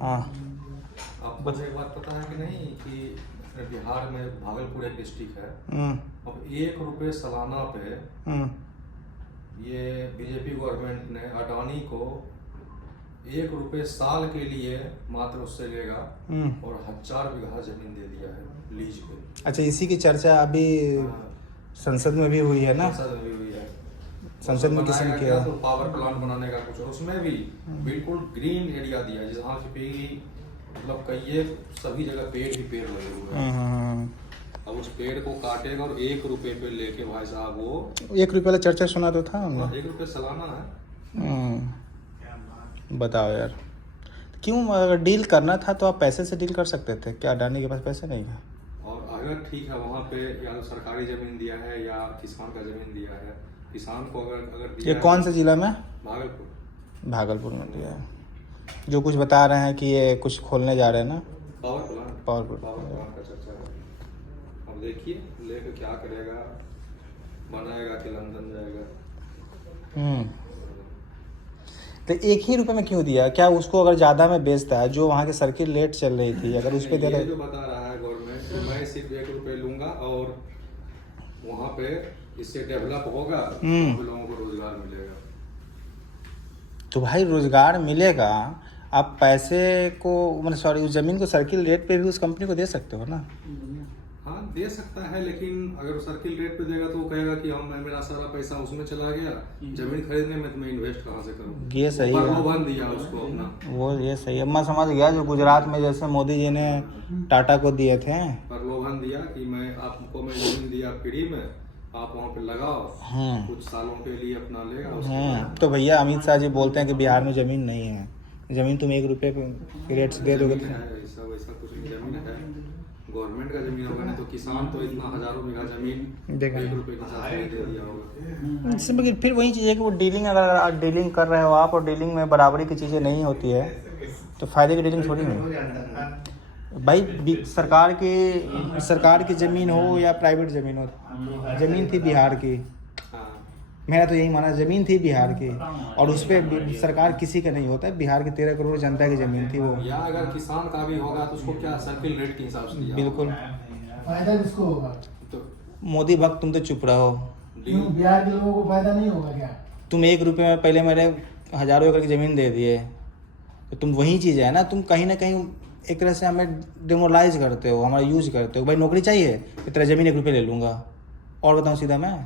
हाँ। आपको एक बात पता है कि नहीं कि बिहार में भागलपुर एक डिस्ट्रिक्ट है, अब 1 रुपये सालाना पे ये बीजेपी गवर्नमेंट ने अडानी को 1 रुपये साल के लिए मात्र उससे लेगा और 1000 बीघा जमीन दे दिया है लीज पे। अच्छा, इसी की चर्चा अभी संसद में भी हुई है ना? संसद में भी हुई है। संसद में किसने किया? तो पावर प्लांट बनाने का कुछ, उसमें भी बिल्कुल ग्रीन एरिया दिया है जहाँ पे मतलब कई सभी जगह पेड़ ही पेड़ लगे हुए हैं। अब उस पेड़ को काटेगा और 1 रुपये पे लेके भाई साहब वो 1 रुपये वाला चर्चा सुना तो था हमने। 1 रुपये सालाना है। बताओ यार, क्यों? अगर डील करना था तो आप पैसे से डील कर सकते थे, क्या अडानी के पास पैसे नहीं है? और अगर ठीक है वहाँ पे या तो सरकारी जमीन दिया है या किसान का जमीन दिया है, किसान को अगर दिया ये कौन से जिला में? भागलपुर। भागलपुर में दिया है। जो कुछ बता रहे हैं कि ये कुछ खोलने जा रहे हैं ना, पावर प्लांट पावर का चर्चा है। अब देखिए लेकर क्या करेगा, बनाएगा कि लंदन जाएगा। तो 1 ही रुपये में क्यों दिया? क्या उसको अगर ज़्यादा में बेचता है, जो वहाँ की सर्किट लेट चल रही थी, अगर उस पर दे जो बता रहा है गवर्नमेंट, मैं सिर्फ 1 रुपये लूंगा और वहाँ पे इससे डेवलप होगा, लोगों को रोजगार मिलेगा। तो भाई रोजगार मिलेगा, आप पैसे को मतलब सॉरी उस ज़मीन को सर्किल रेट पे भी उस कंपनी को दे सकते हो ना? हाँ दे सकता है, लेकिन अगर सर्किल रेट पे देगा तो वो कहेगा कि मेरा सारा पैसा उसमें चला गया, जमीन खरीदने में तो मैं इन्वेस्ट कहाँ से करूँ। ये सही है, प्रलोभन दिया उसको अपना। वो ये सही है, मैं समझ गया। जो गुजरात में जैसे मोदी जी ने टाटा को दिए थे, प्रलोभन दिया कि मैं जमीन दिया फ्री में, आप वहाँ पे लगाओ, कुछ सालों के लिए अपना लेगा। तो भैया अमित शाह जी बोलते हैं कि बिहार में ज़मीन नहीं है, ज़मीन तुम 1 रुपये के रेट से दे दोगे तो वैसा कुछ जमीन है, गवर्नमेंट का जमीन होगा, नहीं तो किसान तो इतना हजारों बीघा जमीन 1 रुपये के हिसाब से दे दिया होगा। फिर वही चीज़ है कि वो डीलिंग, अगर डीलिंग कर रहे हो आप और डीलिंग में बराबरी की चीज़ें नहीं होती है तो फायदे की डीलिंग थोड़ी नहीं भाई। सरकार की ज़मीन हो या प्राइवेट ज़मीन हो, ज़मीन थी बिहार की, मेरा तो यही माना, ज़मीन थी बिहार की और उस पर सरकार किसी का नहीं होता है। बिहार की 13 करोड़ जनता की ज़मीन थी वो। या अगर किसान का भी होगा तो उसको क्या सर्किल रेट के हिसाब से बिल्कुल फायदा किसको होगा? तो मोदी भक्त तुम तो चुप रहो। बिहार के लोगों को फायदा नहीं होगा क्या? तुम 1 रुपये में पहले मेरे हज़ारों एकड़ की ज़मीन दे दिए, तो तुम वही चीज़ है ना, तुम कहीं ना कहीं एक तरह से हमें डिमोरलाइज करते हो, हमारा यूज करते हो। भाई नौकरी चाहिए तो तेरा ज़मीन 1 रुपये ले लूँगा, और बताऊँ सीधा मैं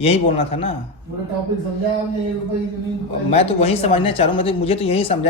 यही बोलना था ना। पूरा टॉपिक समझा आपने, 1 रुपये की जमीन। मैं तो वही समझना चाह रहा हूँ, मुझे तो यही समझा